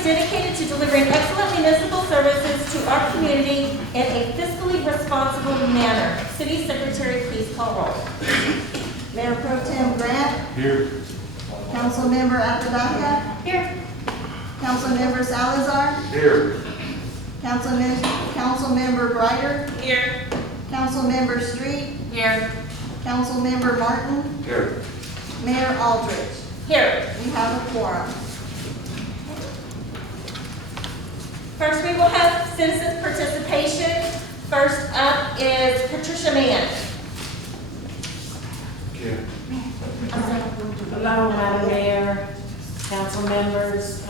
is dedicated to delivering excellent municipal services to our community in a fiscally responsible manner. City Secretary, please call roll. Mayor Pro Tem Grant. Here. Councilmember Apodaca. Here. Councilmember Salazar. Here. Councilmember Greider. Here. Councilmember Street. Here. Councilmember Martin. Here. Mayor Aldridge. Here. We have a quorum. First, we will have citizens participation. First up is Patricia Mann. Here. Hello, Madam Mayor, council members.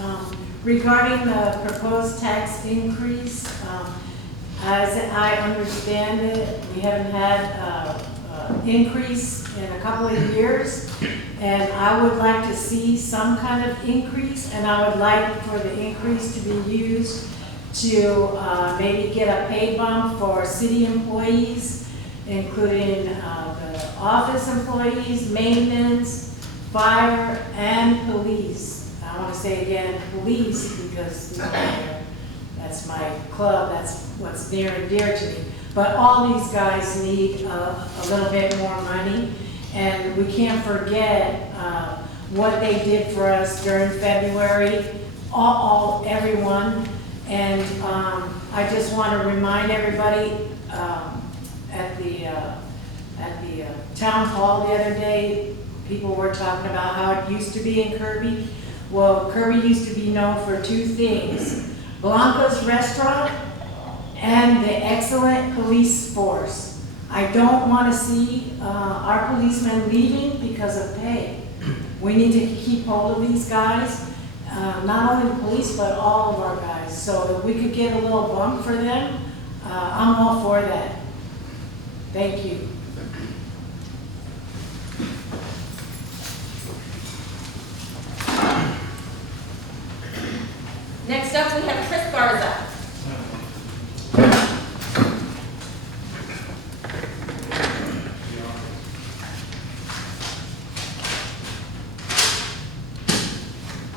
Regarding the proposed tax increase, as I understand it, we haven't had an increase in a couple of years, and I would like to see some kind of increase, and I would like for the increase to be used to maybe get a pay bump for city employees, including the office employees, maintenance, fire, and police. I want to say again, police, because that's my club, that's what's near and dear to me. But all these guys need a little bit more money, and we can't forget what they did for us during February, everyone. And I just want to remind everybody at the town hall the other day, people were talking about how it used to be in Kirby. Well, Kirby used to be known for two things: Blanca's Restaurant and the excellent police force. I don't want to see our policemen leaving because of pay. We need to keep hold of these guys, not only the police, but all of our guys. So if we could get a little bump for them, I'm all for that. Thank you. Next up, we have Chris Garza.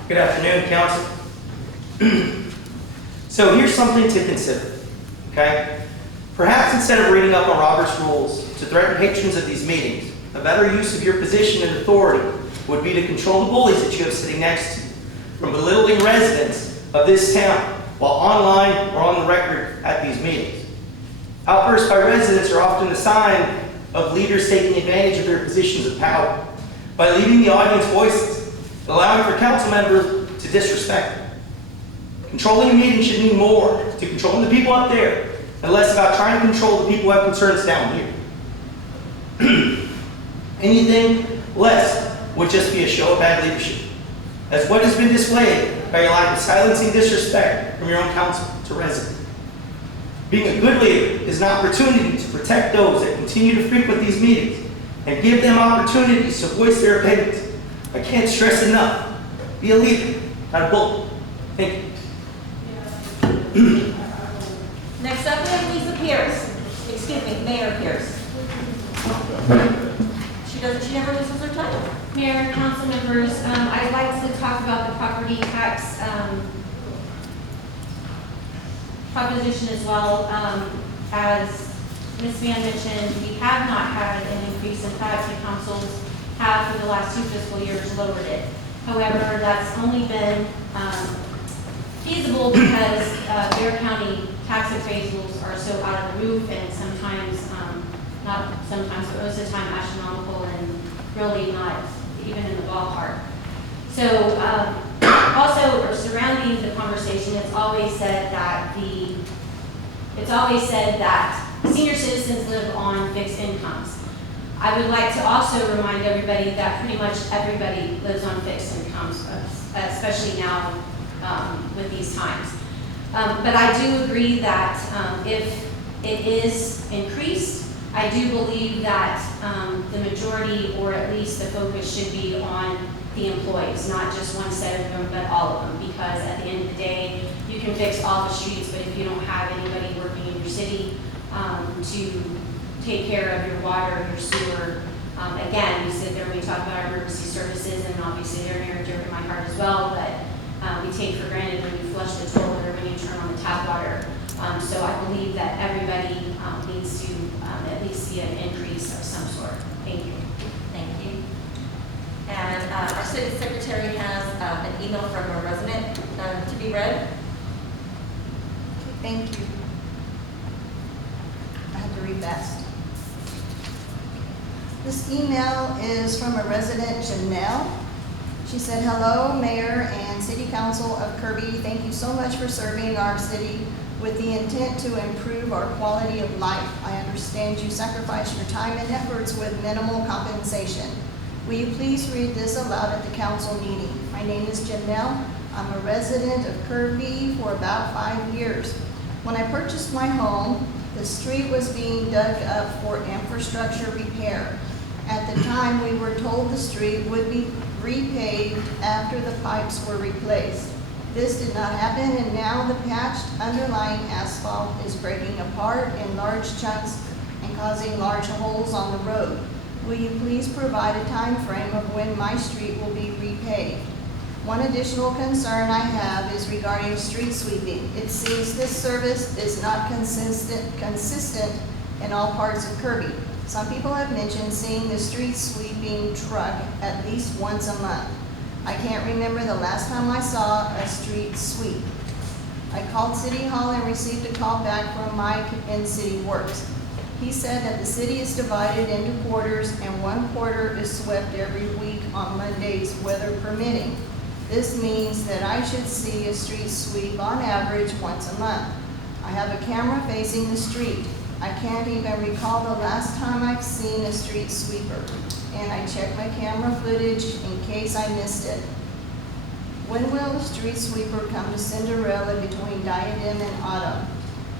Good afternoon, council. So here's something to consider, okay? Perhaps instead of reading up on Robert's rules to threaten patrons of these meetings, a better use of your position and authority would be to control the bullies that you have sitting next to you from belittling residents of this town while online or on the record at these meetings. Outbursts by residents are often a sign of leaders taking advantage of their positions of power by leaving the audience voiceless, allowing for council members to disrespect them. Controlling a meeting should mean more to controlling the people up there and less about trying to control the people who have concerns down here. Anything less would just be a show of bad leadership, as what has been displayed by your lack of silencing disrespect from your own council to residents. Being a good leader is an opportunity to protect those that continue to frequent these meetings and give them opportunities to voice their opinions. I can't stress enough, be a leader, not a bully. Thank you. Next up, we have Lisa Pierce. Excuse me, Mayor Pierce. She never loses her title. Mayor, council members, I'd like to talk about the property tax proposition as well. As Ms. Mann mentioned, we have not had an increase. In fact, the councils have for the last 2 fiscal years lowered it. However, that's only been feasible because Bear County tax appraisals are so out of the roof, and sometimes, not sometimes, but most of the time astronomical and really not even in the ballpark. So also, or surrounding the conversation, it's always said that senior citizens live on fixed incomes. I would like to also remind everybody that pretty much everybody lives on fixed incomes, especially now with these times. But I do agree that if it is increased, I do believe that the majority, or at least the focus, should be on the employees, not just one set of them, but all of them. Because at the end of the day, you can fix all the streets, but if you don't have anybody working in your city to take care of your water, your sewer, again, we sit there and we talk about our emergency services, and obviously they're near and dear to my heart as well, but we we take for granted when you flush the toilet or when you turn on the tap water. So I believe that everybody needs to at least see an increase of some sort. Thank you. Thank you. And our city secretary has an email from a resident to be read. Thank you. I have to read fast. This email is from a resident, Janelle. She said, "Hello, Mayor and City Council of Kirby. Thank you so much for serving our city with the intent to improve our quality of life. I understand you sacrifice your time and efforts with minimal compensation. Will you please read this aloud at the council meeting? My name is Janelle. I'm a resident of Kirby for about 5 years. When I purchased my home, the street was being dug up for infrastructure repair. At the time, we were told the street would be repaved after the pipes were replaced. This did not happen, and now the patched underlying asphalt is breaking apart in large chunks and causing large holes on the road. Will you please provide a time frame of when my street will be repaved? One additional concern I have is regarding street sweeping. It seems this service is not consistent in all parts of Kirby. Some people have mentioned seeing the street sweeping truck at least once a month. I can't remember the last time I saw a street sweep. I called City Hall and received a call back from Mike in City Works. He said that the city is divided into quarters and one quarter is swept every week on Mondays, weather permitting. This means that I should see a street sweep on average once a month. I have a camera facing the street. I can't even recall the last time I've seen a street sweeper, and I check my camera footage in case I missed it. When will the street sweeper come to Cinderella between Diadem and Autumn?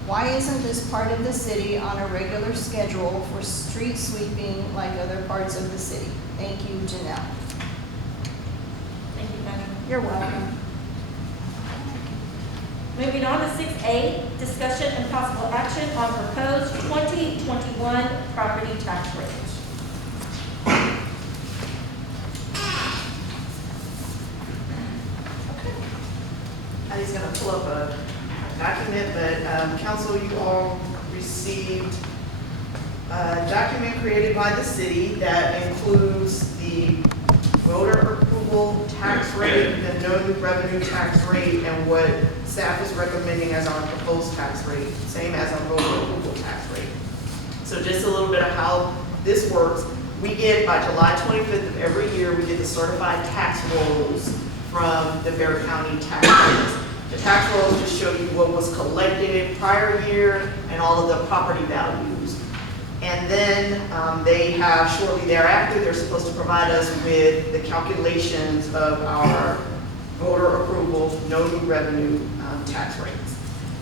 Why isn't this part of the city on a regular schedule for street sweeping like other parts of the city? Thank you, Janelle. Thank you, Penny. You're welcome. Moving on to 6A, discussion and possible action on proposed 2021 property tax rate. I was going to pull up a document, but council, you all received a document created by the city that includes the voter approval tax rate, the no new revenue tax rate, and what staff is recommending as our proposed tax rate, same as our voter approval tax rate. So just a little bit of how this works. We get, by July 25th of every year, we get the certified tax rolls from the Bexar County tax rolls. The tax rolls just show you what was collected prior year and all of the property values. And then they have, shortly thereafter, they're supposed to provide us with the calculations of our voter approval, no new revenue tax rates.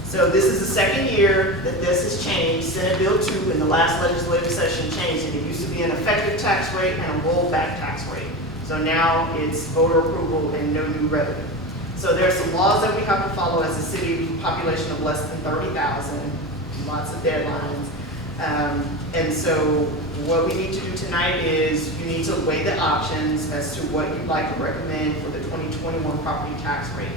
So this is the second year that this has changed. Senate Bill 2 in the last legislative session changed it. It used to be an effective tax rate and a rollback tax rate. So now it's voter approval and no new revenue. So there's some laws that we have to follow as a city population of less than 30,000, lots of deadlines. And so what we need to do tonight is you need to weigh the options as to what you'd like to recommend for the 2021 property tax rate.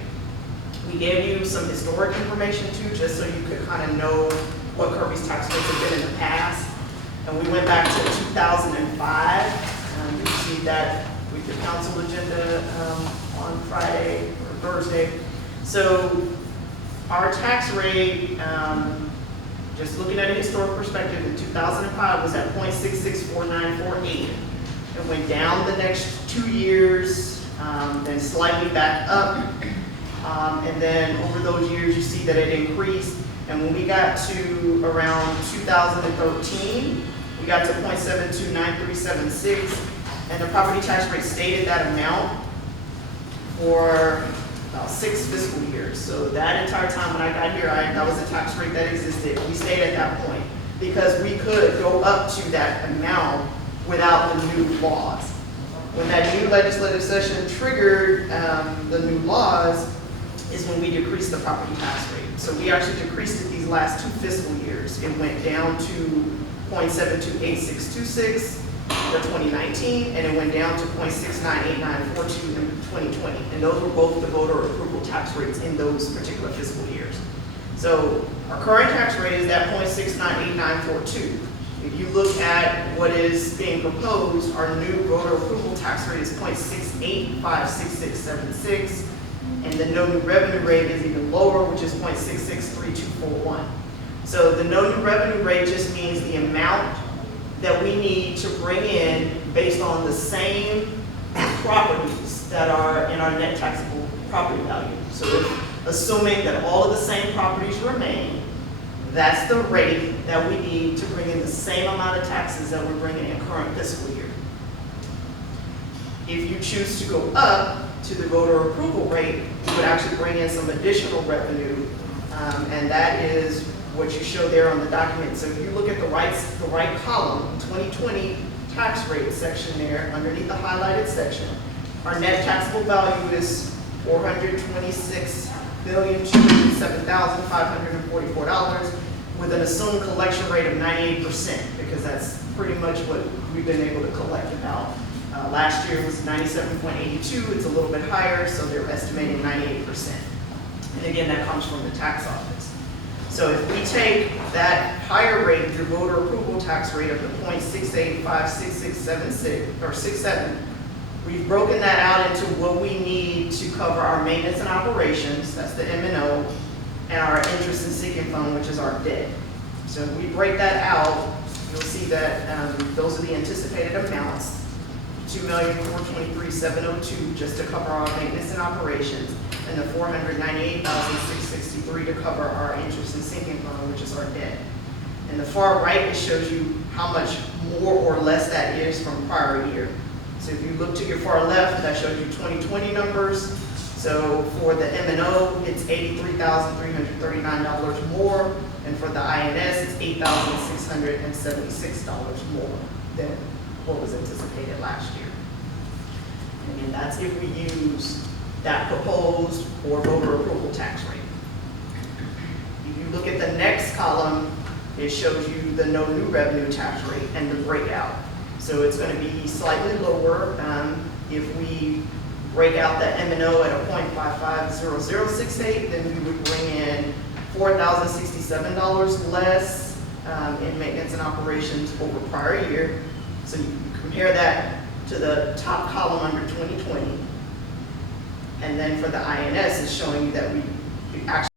We gave you some historic information too, just so you could kind of know what Kirby's tax rates have been in the past. And we went back to 2005. You see that with your council agenda on Friday or Thursday. So our tax rate, just looking at a historic perspective, in 2005 was at 0.664948. It went down the next 2 years, then slightly back up. And then over those years, you see that it increased. And when we got to around 2013, we got to 0.729376. And the property tax rate stayed at that amount for about 6 fiscal years. So that entire time when I got here, that was the tax rate that existed. We stayed at that point because we could go up to that amount without the new laws. When that new legislative session triggered the new laws is when we decreased the property tax rate. So we actually decreased it these last 2 fiscal years. It went down to 0.728626, for 2019, and it went down to 0.698942 in 2020. And those were both the voter approval tax rates in those particular fiscal years. So our current tax rate is at 0.698942. If you look at what is being proposed, our new voter approval tax rate is 0.68566676, and the no new revenue rate is even lower, which is 0.663241. So the no new revenue rate just means the amount that we need to bring in based on the same properties that are in our net taxable property value. So if, assuming that all of the same properties remain, that's the rate that we need to bring in the same amount of taxes that we're bringing in current fiscal year. If you choose to go up to the voter approval rate, you would actually bring in some additional revenue, and that is what you show there on the document. So if you look at the right column, 2020 tax rate section there, underneath the highlighted section, our net taxable value is $426,207,544 with an assumed collection rate of 98%, because that's pretty much what we've been able to collect about. Last year was 97.82, it's a little bit higher, so they're estimating 98%. And again, that comes from the tax office. So if we take that higher rate, your voter approval tax rate of the 0.68566676 or 67, we've broken that out into what we need to cover our maintenance and operations, that's the M&O, and our interest and sinking fund, which is our debt. So if we break that out, you'll see that those are the anticipated amounts, $2,423,702 just to cover our maintenance and operations, and the $498,663 to cover our interest and sinking fund, which is our debt. And the far right, it shows you how much more or less that is from prior year. So if you look to your far left, that shows you 2020 numbers. So for the M&O, it's $83,339 more, and for the INS, it's $8,676 more than what was anticipated last year. And that's if we use that proposed or voter approval tax rate. If you look at the next column, it shows you the no new revenue tax rate and the breakout. So it's going to be slightly lower. If we break out the M&O at a 0.550068, then we would bring in $4,067 less in maintenance and operations over prior year. So you compare that to the top column under 2020. And then for the INS, it's showing you that we actually